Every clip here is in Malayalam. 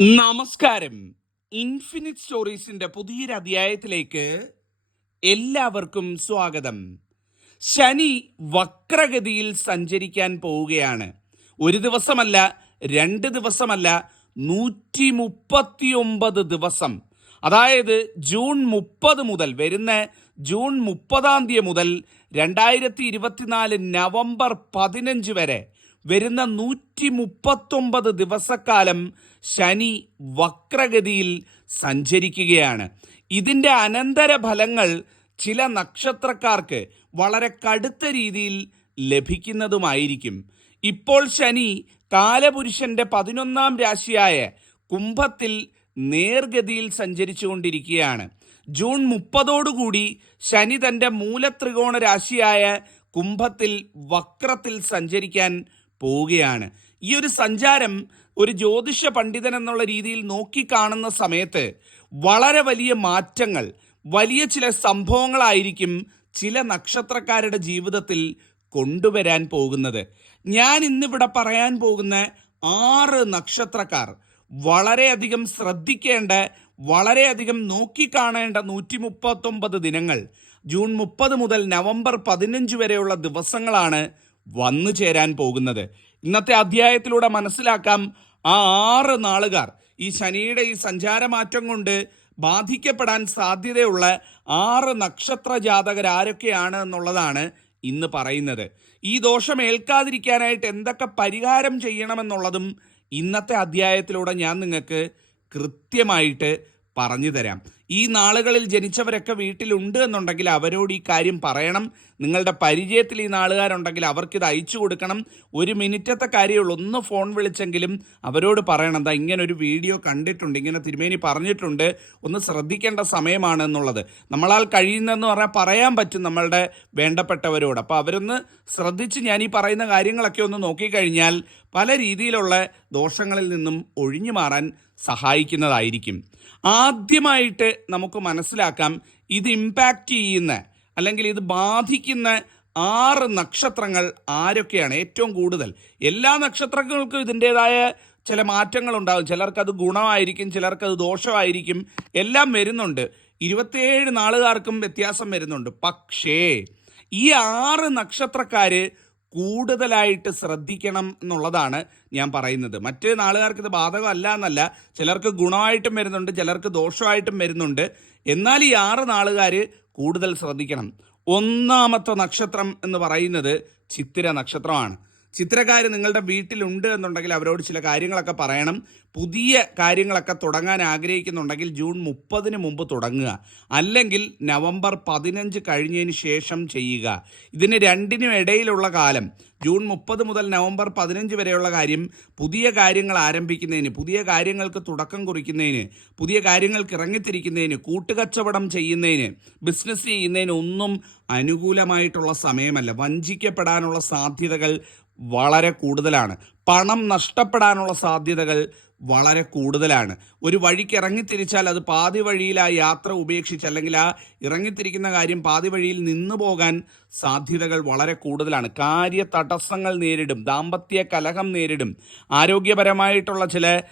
നമസ്കാരം. ഇൻഫിനിറ്റ് സ്റ്റോറീസിന്റെ പുതിയൊരു അധ്യായത്തിലേക്ക് എല്ലാവർക്കും സ്വാഗതം. ശനി വക്രഗതിയിൽ സഞ്ചരിക്കാൻ പോവുകയാണ്. ഒരു ദിവസമല്ല രണ്ട് ദിവസമല്ല നൂറ്റി മുപ്പത്തിയൊമ്പത് ദിവസം. അതായത് ജൂൺ മുപ്പത് മുതൽ വരുന്ന ജൂൺ മുപ്പതാം തീയതി മുതൽ രണ്ടായിരത്തി ഇരുപത്തിനാല് നവംബർ പതിനഞ്ച് വരെ വരുന്ന നൂറ്റി മുപ്പത്തൊമ്പത് ദിവസക്കാലം ശനി വക്രഗതിയിൽ സഞ്ചരിക്കുകയാണ്. ഇതിന്റെ അനന്തര ഫലങ്ങൾ ചില നക്ഷത്രക്കാർക്ക് വളരെ കടുത്ത രീതിയിൽ ലഭിക്കുന്നതുമായിരിക്കും. ഇപ്പോൾ ശനി കാലപുരുഷന്റെ പതിനൊന്നാം രാശിയായ കുംഭത്തിൽ നേർഗതിയിൽ സഞ്ചരിച്ചുകൊണ്ടിരിക്കുകയാണ്. ജൂൺ മുപ്പതോടുകൂടി ശനി തന്റെ മൂലത്രികോണ രാശിയായ കുംഭത്തിൽ വക്രത്തിൽ സഞ്ചരിക്കാൻ പോവുകയാണ്. ഈ ഒരു സഞ്ചാരം ഒരു ജ്യോതിഷ പണ്ഡിതൻ എന്നുള്ള രീതിയിൽ നോക്കിക്കാണുന്ന സമയത്ത് വളരെ വലിയ മാറ്റങ്ങൾ വലിയ ചില സംഭവങ്ങളായിരിക്കും ചില നക്ഷത്രക്കാരുടെ ജീവിതത്തിൽ കൊണ്ടുവരാൻ പോകുന്നത്. ഞാൻ ഇന്നിവിടെ പറയാൻ പോകുന്ന ആറ് നക്ഷത്രക്കാർ വളരെയധികം ശ്രദ്ധിക്കേണ്ട വളരെയധികം നോക്കിക്കാണേണ്ട നൂറ്റി മുപ്പത്തൊമ്പത് ദിനങ്ങൾ. ജൂൺ മുപ്പത് മുതൽ നവംബർ പതിനഞ്ച് വരെയുള്ള ദിവസങ്ങളാണ് വന്നു ചേരാൻ പോകുന്നത്. ഇന്നത്തെ അധ്യായത്തിലൂടെ മനസ്സിലാക്കാം ആ ആറ് നാളുകാർ ഈ ശനിയുടെ ഈ സഞ്ചാരമാറ്റം കൊണ്ട് ബാധിക്കപ്പെടാൻ സാധ്യതയുള്ള ആറ് നക്ഷത്ര ജാതകർ ആരൊക്കെയാണ് എന്നുള്ളതാണ് ഇന്ന് പറയുന്നത്. ഈ ദോഷം ഏൽക്കാതിരിക്കാനായിട്ട് എന്തൊക്കെ പരിഹാരം ചെയ്യണമെന്നുള്ളതും ഇന്നത്തെ അധ്യായത്തിലൂടെ ഞാൻ നിങ്ങൾക്ക് കൃത്യമായിട്ട് പറഞ്ഞു തരാം. ഈ നാളുകളിൽ ജനിച്ചവരൊക്കെ വീട്ടിലുണ്ട് എന്നുണ്ടെങ്കിൽ അവരോട് ഈ കാര്യം പറയണം. നിങ്ങളുടെ പരിചയത്തിൽ ഈ നാളുകാരുണ്ടെങ്കിൽ അവർക്കിത് അയച്ചു കൊടുക്കണം. ഒരു മിനിറ്റത്തെ കാര്യമുള്ളൂ. ഒന്ന് ഫോൺ വിളിച്ചെങ്കിലും അവരോട് പറയണം. എന്താ ഇങ്ങനെ ഒരു വീഡിയോ കണ്ടിട്ടുണ്ട് ഇങ്ങനെ തിരുമേനി പറഞ്ഞിട്ടുണ്ട്. ഒന്ന് ശ്രദ്ധിക്കേണ്ട സമയമാണ് എന്നുള്ളത്. നമ്മളാൽ കഴിയുന്നതെന്ന് പറഞ്ഞാൽ പറയാൻ പറ്റും നമ്മളുടെ വേണ്ടപ്പെട്ടവരോട്. അപ്പോൾ അവരൊന്ന് ശ്രദ്ധിച്ച് ഞാൻ ഈ പറയുന്ന കാര്യങ്ങളൊക്കെ ഒന്ന് നോക്കിക്കഴിഞ്ഞാൽ പല രീതിയിലുള്ള ദോഷങ്ങളിൽ നിന്നും ഒഴിഞ്ഞു മാറാൻ സഹായിക്കുന്നതായിരിക്കും. ആദ്യമായിട്ട് നമുക്ക് മനസ്സിലാക്കാം ഇത് ഇമ്പാക്റ്റ് ചെയ്യുന്ന അല്ലെങ്കിൽ ഇത് ബാധിക്കുന്ന ആറ് നക്ഷത്രങ്ങൾ ആരൊക്കെയാണ് ഏറ്റവും കൂടുതൽ. എല്ലാ നക്ഷത്രങ്ങൾക്കും ഇതിന്റെതായ ചില മാറ്റങ്ങൾ ഉണ്ടാകും ചിലർക്ക് അത് ഗുണമായിരിക്കും ചിലർക്ക് അത് ദോഷമായിരിക്കും. എല്ലാം വരുന്നുണ്ട്. ഇരുപത്തിയേഴ് നാളുകാർക്കും വ്യത്യാസം വരുന്നുണ്ട്. പക്ഷേ ഈ ആറ് നക്ഷത്രക്കാര് കൂടുതലായിട്ട് ശ്രദ്ധിക്കണം എന്നുള്ളതാണ് ഞാൻ പറയുന്നത്. മറ്റ് നാളുകാർക്ക് ഇത് ബാധകമല്ല എന്നല്ല ചിലർക്ക് ഗുണമായിട്ടും വരുന്നുണ്ട് ചിലർക്ക് ദോഷമായിട്ടും വരുന്നുണ്ട്. എന്നാൽ ഈ ആറ് നാളുകാർ കൂടുതൽ ശ്രദ്ധിക്കണം. ഒന്നാമത്തെ നക്ഷത്രം എന്ന് പറയുന്നത് ചിത്തിര നക്ഷത്രമാണ്. ചിത്രക്കാർ നിങ്ങളുടെ വീട്ടിലുണ്ട് എന്നുണ്ടെങ്കിൽ അവരോട് ചില കാര്യങ്ങളൊക്കെ പറയണം. പുതിയ കാര്യങ്ങളൊക്കെ തുടങ്ങാൻ ആഗ്രഹിക്കുന്നുണ്ടെങ്കിൽ ജൂൺ മുപ്പതിന് മുമ്പ് തുടങ്ങുക. അല്ലെങ്കിൽ നവംബർ പതിനഞ്ച് കഴിഞ്ഞതിന് ശേഷം ചെയ്യുക. ഇതിന് രണ്ടിനും ഇടയിലുള്ള കാലം. ജൂൺ മുപ്പത് മുതൽ നവംബർ പതിനഞ്ച് വരെയുള്ള കാര്യം പുതിയ കാര്യങ്ങൾ ആരംഭിക്കുന്നതിന് പുതിയ കാര്യങ്ങൾക്ക് തുടക്കം കുറിക്കുന്നതിന് പുതിയ കാര്യങ്ങൾക്ക് ഇറങ്ങിത്തിരിക്കുന്നതിന് കൂട്ടുകച്ചവടം ചെയ്യുന്നതിന് ബിസിനസ് ചെയ്യുന്നതിന് ഒന്നും അനുകൂലമായിട്ടുള്ള സമയമല്ല. വഞ്ചിക്കപ്പെടാനുള്ള സാധ്യതകൾ വളരെ കൂടുതലാണ്. പണം നഷ്ടപ്പെടാനുള്ള സാധ്യതകൾ വളരെ കൂടുതലാണ്. ഒരു വഴിക്ക് ഇറങ്ങിത്തിരിച്ചാൽ അത് പാതി വഴിയിൽ ആ യാത്ര ഉപേക്ഷിച്ച് അല്ലെങ്കിൽ ആ ഇറങ്ങിത്തിരിക്കുന്ന കാര്യം പാതി വഴിയിൽ നിന്നു പോകാൻ സാധ്യതകൾ വളരെ കൂടുതലാണ്. കാര്യ തടസ്സങ്ങൾ നേരിടും. ദാമ്പത്യ കലഹം നേരിടും. ആരോഗ്യപരമായിട്ടുള്ള ചില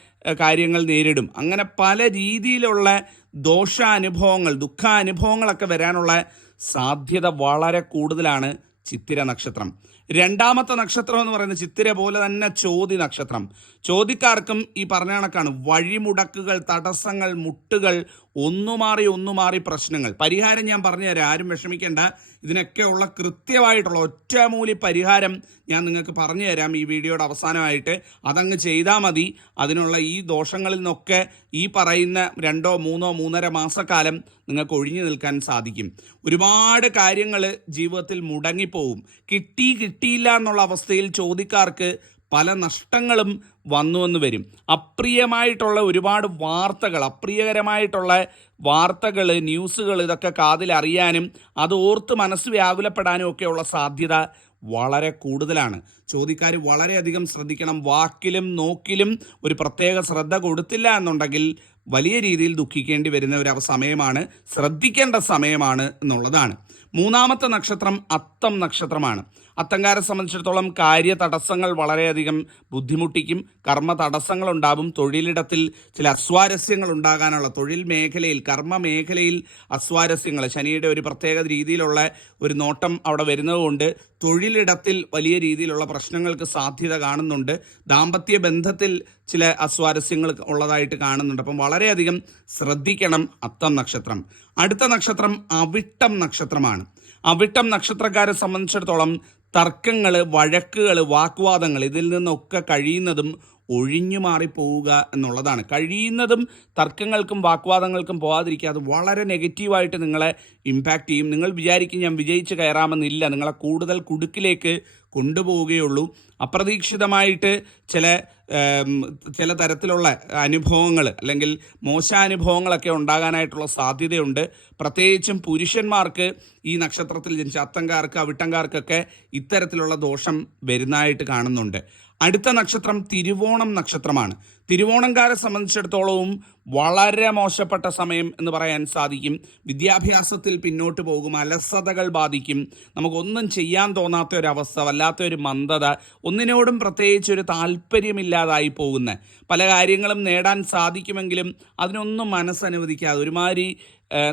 കാര്യങ്ങൾ നേരിടും. അങ്ങനെ പല രീതിയിലുള്ള ദോഷാനുഭവങ്ങൾ ദുഃഖാനുഭവങ്ങളൊക്കെ വരാനുള്ള സാധ്യത വളരെ കൂടുതലാണ് ചിത്തിര നക്ഷത്രം. രണ്ടാമത്തെ നക്ഷത്രം എന്ന് പറയുന്നത് ചിത്തിര പോലെ തന്നെ ചോതി നക്ഷത്രം. ചോതിക്കാർക്കും ഈ പറഞ്ഞ കണക്കാണ്. വഴിമുടക്കുകൾ തടസ്സങ്ങൾ മുട്ടുകൾ ഒന്നു മാറി ഒന്നു മാറി പ്രശ്നങ്ങൾ. പരിഹാരം ഞാൻ പറഞ്ഞുതരാം ആരും വിഷമിക്കേണ്ട. ഇതിനൊക്കെയുള്ള കൃത്യമായിട്ടുള്ള ഒറ്റമൂലി പരിഹാരം ഞാൻ നിങ്ങൾക്ക് പറഞ്ഞു തരാം ഈ വീഡിയോയുടെ അവസാനമായിട്ട്. അതങ്ങ് ചെയ്താൽ മതി. അതിനുള്ള ഈ ദോഷങ്ങളിൽ നിന്നൊക്കെ ഈ പറയുന്ന രണ്ടോ മൂന്നോ മൂന്നര മാസക്കാലം നിങ്ങൾക്ക് ഒഴിഞ്ഞു നിൽക്കാൻ സാധിക്കും. ഒരുപാട് കാര്യങ്ങൾ ജീവിതത്തിൽ മുടങ്ങിപ്പോവും. കിട്ടി കിട്ടിയില്ല എന്നുള്ള അവസ്ഥയിൽ ചോദിക്കാർക്ക് പല നഷ്ടങ്ങളും വന്നു എന്ന് വരും. അപ്രിയമായിട്ടുള്ള ഒരുപാട് വാർത്തകൾ അപ്രിയകരമായിട്ടുള്ള വാർത്തകൾ ന്യൂസുകൾ ഇതൊക്കെ കാതിൽ അറിയാനും അത് ഓർത്ത് മനസ്സ് വ്യാകുലപ്പെടാനും ഒക്കെയുള്ള സാധ്യത വളരെ കൂടുതലാണ്. ചോദ്യക്കാർ വളരെയധികം ശ്രദ്ധിക്കണം. വാക്കിലും നോക്കിലും ഒരു പ്രത്യേക ശ്രദ്ധ കൊടുത്തില്ല എന്നുണ്ടെങ്കിൽ വലിയ രീതിയിൽ ദുഃഖിക്കേണ്ടി വരുന്ന ഒരു സമയമാണ്. ശ്രദ്ധിക്കേണ്ട സമയമാണ് എന്നുള്ളതാണ്. മൂന്നാമത്തെ നക്ഷത്രം അത്തം നക്ഷത്രമാണ്. അത്തങ്കാരെ സംബന്ധിച്ചിടത്തോളം കാര്യ തടസ്സങ്ങൾ വളരെയധികം ബുദ്ധിമുട്ടിക്കും. കർമ്മ തടസ്സങ്ങൾ ഉണ്ടാവും തൊഴിലിടത്തിൽ ചില അസ്വാരസ്യങ്ങൾ ഉണ്ടാകാനുള്ള തൊഴിൽ മേഖലയിൽ കർമ്മ മേഖലയിൽ അസ്വാരസ്യങ്ങൾ ശനിയുടെ ഒരു പ്രത്യേക രീതിയിലുള്ള ഒരു നോട്ടം അവിടെ വരുന്നതുകൊണ്ട് തൊഴിലിടത്തിൽ വലിയ രീതിയിലുള്ള പ്രശ്നങ്ങൾക്ക് സാധ്യത കാണുന്നുണ്ട്. ദാമ്പത്യ ബന്ധത്തിൽ ചില അസ്വാരസ്യങ്ങൾ ഉള്ളതായിട്ട് കാണുന്നുണ്ട്. അപ്പം വളരെയധികം ശ്രദ്ധിക്കണം അത്തം നക്ഷത്രം. അടുത്ത നക്ഷത്രം അവിട്ടം നക്ഷത്രമാണ്. അവിട്ടം നക്ഷത്രക്കാരെ സംബന്ധിച്ചിടത്തോളം തർക്കങ്ങൾ വഴക്കുകൾ വാഗ്വാദങ്ങൾ ഇതിൽ നിന്നൊക്കെ കഴിയുന്നതും ഒഴിഞ്ഞു മാറി പോവുക എന്നുള്ളതാണ്. കഴിയുന്നതും തർക്കങ്ങൾക്കും വാക്വാദങ്ങൾക്കും പോകാതിരിക്കുക അത് വളരെ നെഗറ്റീവായിട്ട് നിങ്ങളെ ഇമ്പാക്റ്റ് ചെയ്യും. നിങ്ങൾ വിചാരിക്കും ഞാൻ വിജയിച്ച് കയറാമെന്നില്ല. നിങ്ങളെ കൂടുതൽ കുടുക്കിലേക്ക് കൊണ്ടുപോവുകയുള്ളൂ. അപ്രതീക്ഷിതമായിട്ട് ചില ചില തരത്തിലുള്ള അനുഭവങ്ങൾ അല്ലെങ്കിൽ മോശാനുഭവങ്ങളൊക്കെ ഉണ്ടാകാനായിട്ടുള്ള സാധ്യതയുണ്ട്. പ്രത്യേകിച്ചും പുരുഷന്മാർക്ക് ഈ നക്ഷത്രത്തിൽ ജനിച്ച അത്തങ്കാർക്ക് അവിട്ടങ്കാർക്കൊക്കെ ഇത്തരത്തിലുള്ള ദോഷം വരുന്നതായിട്ട് കാണുന്നുണ്ട്. അടുത്ത നക്ഷത്രം തിരുവോണം നക്ഷത്രമാണ്. തിരുവോണംകാരെ സംബന്ധിച്ചിടത്തോളവും വളരെ മോശപ്പെട്ട സമയം എന്ന് പറയാൻ സാധിക്കും. വിദ്യാഭ്യാസത്തിൽ പിന്നോട്ട് പോകും അലസതകൾ ബാധിക്കും. നമുക്കൊന്നും ചെയ്യാൻ തോന്നാത്ത ഒരു അവസ്ഥ വല്ലാത്ത ഒരു മന്ദത ഒന്നിനോടും പ്രത്യേകിച്ച് ഒരു താല്പര്യമില്ലാതായി പോകുന്ന. പല കാര്യങ്ങളും നേടാൻ സാധിക്കുമെങ്കിലും അതിനൊന്നും മനസ്സനുവദിക്കാതെ ഒരുമാതിരി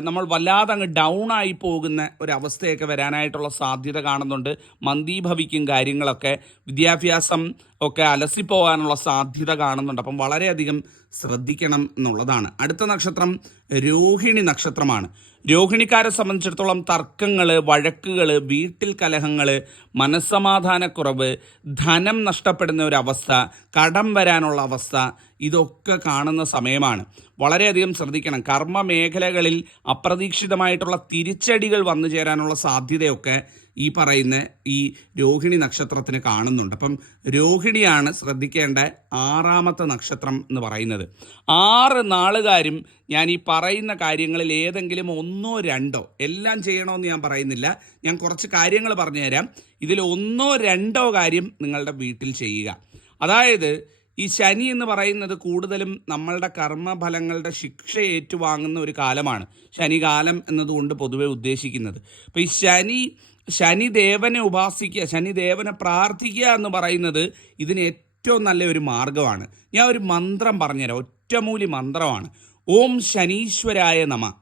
നമ്മൾ വല്ലാതെ അങ്ങ് ഡൗൺ ആയി പോകുന്ന ഒരവസ്ഥയൊക്കെ വരാനായിട്ടുള്ള സാധ്യത കാണുന്നുണ്ട്. മന്ദീഭവിക്കും കാര്യങ്ങളൊക്കെ വിദ്യാഭ്യാസം ഒക്കെ അലസിപ്പോകാനുള്ള സാധ്യത കാണുന്നുണ്ട്. അപ്പം വളരെയധികം ശ്രദ്ധിക്കണം എന്നുള്ളതാണ്. അടുത്ത നക്ഷത്രം രോഹിണി നക്ഷത്രമാണ്. രോഹിണിക്കാരെ സംബന്ധിച്ചിടത്തോളം തർക്കങ്ങൾ വഴക്കുകൾ വീട്ടിൽ കലഹങ്ങൾ മനസ്സമാധാനക്കുറവ് ധനം നഷ്ടപ്പെടുന്ന ഒരു അവസ്ഥ കടം വരാനുള്ള അവസ്ഥ ഇതൊക്കെ കാണുന്ന സമയമാണ്. വളരെയധികം ശ്രദ്ധിക്കണം. കർമ്മ മേഖലകളിൽ അപ്രതീക്ഷിതമായിട്ടുള്ള തിരിച്ചടികൾ വന്നു ചേരാനുള്ള സാധ്യതയൊക്കെ ഈ പറയുന്ന ഈ രോഹിണി നക്ഷത്രത്തിന് കാണുന്നുണ്ട്. അപ്പം രോഹിണിയാണ് ശ്രദ്ധിക്കേണ്ട ആറാമത്തെ നക്ഷത്രം എന്ന് പറയുന്നത്. ആറ് നാളുകാരും ഞാൻ ഈ പറയുന്ന കാര്യങ്ങളിൽ ഏതെങ്കിലും ഒന്നോ രണ്ടോ എല്ലാം ചെയ്യണമെന്ന് ഞാൻ പറയുന്നില്ല. ഞാൻ കുറച്ച് കാര്യങ്ങൾ പറഞ്ഞുതരാം. ഇതിൽ ഒന്നോ രണ്ടോ കാര്യം നിങ്ങളുടെ വീട്ടിൽ ചെയ്യുക. അതായത് ഈ ശനി എന്ന് പറയുന്നത് കൂടുതലും നമ്മളുടെ കർമ്മഫലങ്ങളുടെ ശിക്ഷ ഏറ്റുവാങ്ങുന്ന ഒരു കാലമാണ്. ശനികാലം എന്നതുകൊണ്ട് പൊതുവെ ഉദ്ദേശിക്കുന്നത്. അപ്പോൾ ഈ ശനി ശനിദേവനെ ഉപാസിക്കുക ശനിദേവനെ പ്രാർത്ഥിക്കുക എന്ന് പറയുന്നത് ഇതിന് ഏറ്റവും നല്ല ഒരു മാർഗമാണ് ഞാൻ ഒരു മന്ത്രം പറഞ്ഞുതരാം. ഒറ്റമൂലി മന്ത്രമാണ്. ഓം ശനീശ്വരായ നമ.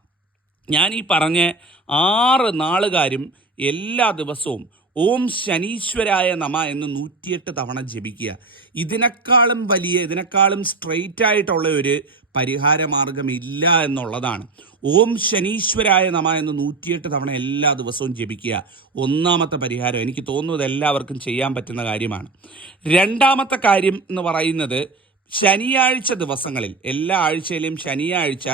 ഞാൻ ഈ പറഞ്ഞ ആറ് നാളുകാരും എല്ലാ ദിവസവും ഓം ശനീശ്വരായ നമ എന്ന് നൂറ്റിയെട്ട് തവണ ജപിക്കുക. ഇതിനേക്കാളും വലിയ ഇതിനേക്കാളും സ്ട്രെയിറ്റ് ആയിട്ടുള്ള ഒരു പരിഹാര മാർഗം ഇല്ല എന്നുള്ളതാണ്. ഓം ശനീശ്വരായ നമ എന്ന് നൂറ്റിയെട്ട് തവണ എല്ലാ ദിവസവും ജപിക്കുക ഒന്നാമത്തെ പരിഹാരം. എനിക്ക് തോന്നുന്നത് എല്ലാവർക്കും ചെയ്യാൻ പറ്റുന്ന കാര്യമാണ്. രണ്ടാമത്തെ കാര്യം എന്ന് പറയുന്നത് ശനിയാഴ്ച ദിവസങ്ങളിൽ എല്ലാ ആഴ്ചയിലും ശനിയാഴ്ച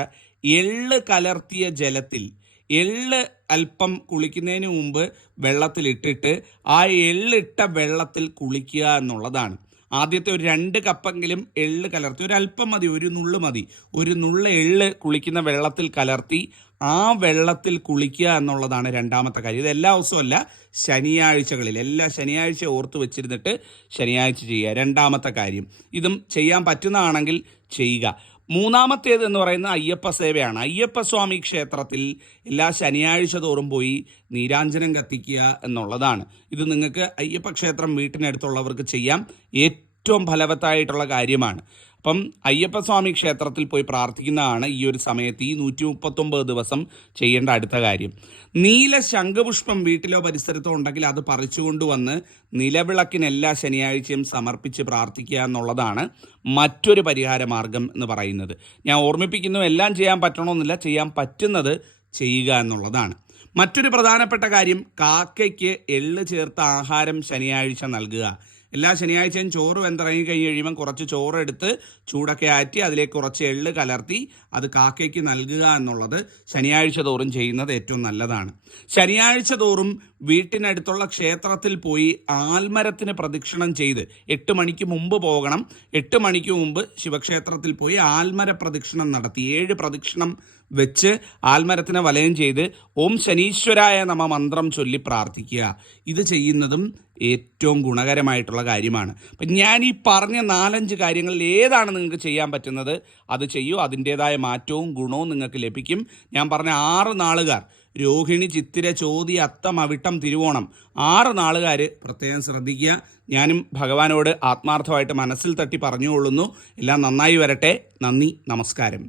എള്ള് കലർത്തിയ ജലത്തിൽ എള്ള് അല്പം കുളിക്കുന്നതിന് മുമ്പ് വെള്ളത്തിലിട്ടിട്ട് ആ എള്ളിട്ട വെള്ളത്തിൽ കുളിക്കുക എന്നുള്ളതാണ്. ആദ്യത്തെ ഒരു രണ്ട് കപ്പെങ്കിലും എള്ള് കലർത്തി ഒരു അല്പം മതി ഒരു നുള്ള് മതി. ഒരു നുള്ള് എള്ള് കുളിക്കുന്ന വെള്ളത്തിൽ കലർത്തി ആ വെള്ളത്തിൽ കുളിക്കുക എന്നുള്ളതാണ് രണ്ടാമത്തെ കാര്യം. ഇത് എല്ലാ ദിവസവും അല്ല ശനിയാഴ്ചകളിൽ. എല്ലാ ശനിയാഴ്ച ഓർത്ത് വെച്ചിരുന്നിട്ട് ശനിയാഴ്ച ചെയ്യുക. രണ്ടാമത്തെ കാര്യം ഇതും ചെയ്യാൻ പറ്റുന്നതാണെങ്കിൽ ചെയ്യുക. മൂന്നാമത്തേത് എന്ന് പറയുന്ന അയ്യപ്പ സേവയാണ്. അയ്യപ്പ സ്വാമി ക്ഷേത്രത്തിൽ എല്ലാ ശനിയാഴ്ച തോറും പോയി നീരാഞ്ജനം കത്തിക്കുക എന്നുള്ളതാണ്. ഇത് നിങ്ങൾക്ക് അയ്യപ്പ ക്ഷേത്രം വീട്ടിനടുത്തുള്ളവർക്ക് ചെയ്യാം. ഏറ്റവും ഫലവത്തായിട്ടുള്ള കാര്യമാണ്. അപ്പം അയ്യപ്പസ്വാമി ക്ഷേത്രത്തിൽ പോയി പ്രാർത്ഥിക്കുന്നതാണ് ഈ ഒരു സമയത്ത് ഈ നൂറ്റി മുപ്പത്തൊമ്പത് ദിവസം ചെയ്യേണ്ട അടുത്ത കാര്യം. നീല ശംഖപുഷ്പം വീട്ടിലോ പരിസരത്തോ ഉണ്ടെങ്കിൽ അത് പറിച്ചുകൊണ്ടുവന്ന് നിലവിളക്കിന് എല്ലാ ശനിയാഴ്ചയും സമർപ്പിച്ച് പ്രാർത്ഥിക്കുക എന്നുള്ളതാണ് മറ്റൊരു പരിഹാര മാർഗം എന്ന് പറയുന്നത്. ഞാൻ ഓർമ്മിപ്പിക്കുന്നു എല്ലാം ചെയ്യാൻ പറ്റണമെന്നില്ല ചെയ്യാൻ പറ്റുന്നത് ചെയ്യുക എന്നുള്ളതാണ്. മറ്റൊരു പ്രധാനപ്പെട്ട കാര്യം കാക്കയ്ക്ക് എള്ള് ചേർത്ത ആഹാരം ശനിയാഴ്ച നൽകുക. എല്ലാ ശനിയാഴ്ചയും ചോറ് വെന്തിറങ്ങി കഴിഞ്ഞ് കഴിയുമ്പം കുറച്ച് ചോറ് എടുത്ത് ചൂടൊക്കെ ആറ്റി അതിലേക്ക് കുറച്ച് എള്ള് കലർത്തി അത് കാക്കയ്ക്ക് നൽകുക എന്നുള്ളത് ശനിയാഴ്ച തോറും ചെയ്യുന്നത് ഏറ്റവും നല്ലതാണ്. ശനിയാഴ്ച തോറും വീട്ടിനടുത്തുള്ള ക്ഷേത്രത്തിൽ പോയി ആൽമരത്തിന് പ്രദക്ഷിണം ചെയ്ത് എട്ട് മണിക്ക് മുമ്പ് പോകണം. എട്ട് മണിക്ക് മുമ്പ് ശിവക്ഷേത്രത്തിൽ പോയി ആൽമര പ്രദക്ഷിണം നടത്തി. ഏഴ് പ്രദക്ഷിണം വെച്ച് ആൽമരത്തിനെ വലയം ചെയ്ത് ഓം ശനീശ്വരായ നമ മന്ത്രം ചൊല്ലി പ്രാർത്ഥിക്കുക. ഇത് ചെയ്യുന്നതും ഏറ്റവും ഗുണകരമായിട്ടുള്ള കാര്യമാണ്. അപ്പം ഞാൻ ഈ പറഞ്ഞ നാലഞ്ച് കാര്യങ്ങളിൽ ഏതാണ് നിങ്ങൾക്ക് ചെയ്യാൻ പറ്റുന്നത്? അത് ചെയ്യൂ. അതിന്റേതായ മാറ്റവും ഗുണവും നിങ്ങൾക്ക് ലഭിക്കും. ഞാൻ പറഞ്ഞ ആറ് നാളുകാർ രോഹിണി ചിത്തിര ചോതി അത്തം അവിട്ടം തിരുവോണം ആറ് നാളുകാർ പ്രത്യേകം ശ്രദ്ധിക്കുക. ഞാനും ഭഗവാനോട് ആത്മാർത്ഥമായിട്ട് മനസ്സിൽ തട്ടി പറഞ്ഞുകൊള്ളുന്നു. എല്ലാം നന്നായി വരട്ടെ. നന്ദി. നമസ്കാരം.